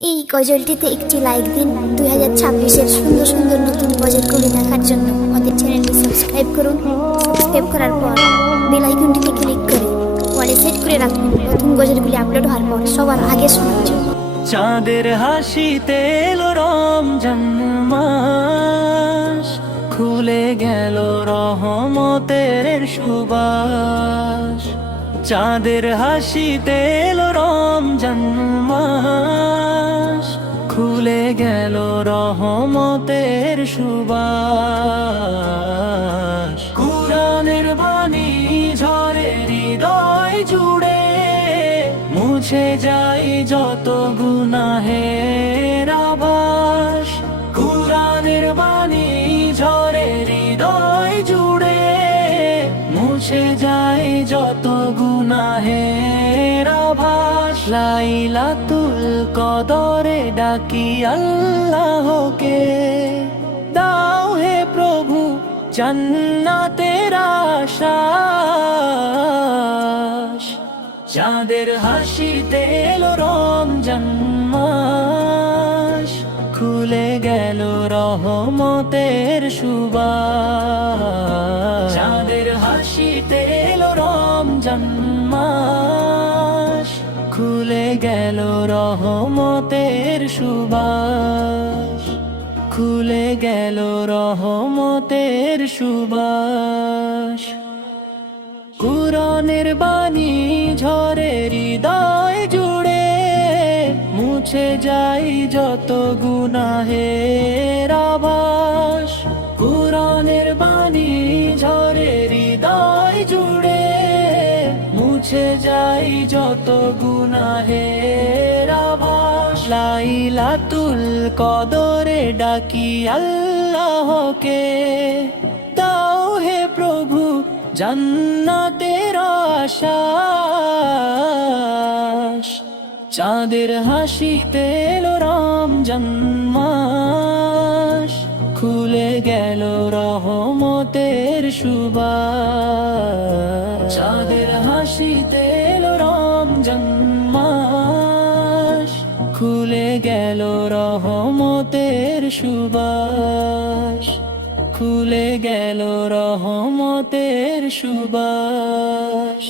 এই গজলটিতে একটি লাইক দিন। 2026-এর সুন্দর সুন্দর নতুন গজলগুলি দেখার জন্য আমাদের চ্যানেলটি সাবস্ক্রাইব করুন। সাবস্ক্রাইব করার পর বেল আইকনটিতে ক্লিক করে ওয়ালে সেট করে রাখুন নতুন গজলগুলি আপলোড হওয়ার পর সবার আগে শোনার জন্য। চাঁদের হাসিতে এলো রমজান মাস, খুলে গেল রহমতের সুবাস। চাঁদের হাসিতে এলো রমজান মাস, খুলে গেল রহমতের সুবাস। কুরআনের বাণী ঝরে হৃদয় জুড়ে, মুছে যায় যত গুনাহের আভাস। কুরআনের বাণী ঝরে হৃদয় জুড়ে, মুছে যায় যত গুনাহের আভাস। লাইলাতুল কদরে ডাকি আল্লাহকে, দাও হে প্রভু জান্নাতের আশ্বাস। চাঁদের হাসিতে এলো রমজান মাস, খুলে গেল রহমতের সুবাস। চাঁদের হাসিতে এলো রমজান মাস, খুলে গেল রহমতের সুবাস। খুলে গেল রহমতের সুবাস। কুরআনের বাণী ঝরে হৃদয় জুড়ে, মুছে যায় যত গুনাহের আভাস। কুরআনের বাণী ঝরে হৃদয় জুড়ে, মুছে যায় যত গুনাহের আভাস। লাইলাতুল কদরে ডাকি আল্লাহকে, দাও হে প্রভু জান্নাতের আশ্বাস। চাঁদের হাসিতে এলো রমজান মাস, খুলে গেল রহমতের সুবাস। চাঁদের হাসিতে এলো রমজান মাস, খুলে গেল রহমতের সুবাস। খুলে গেল রহমতের সুবাস।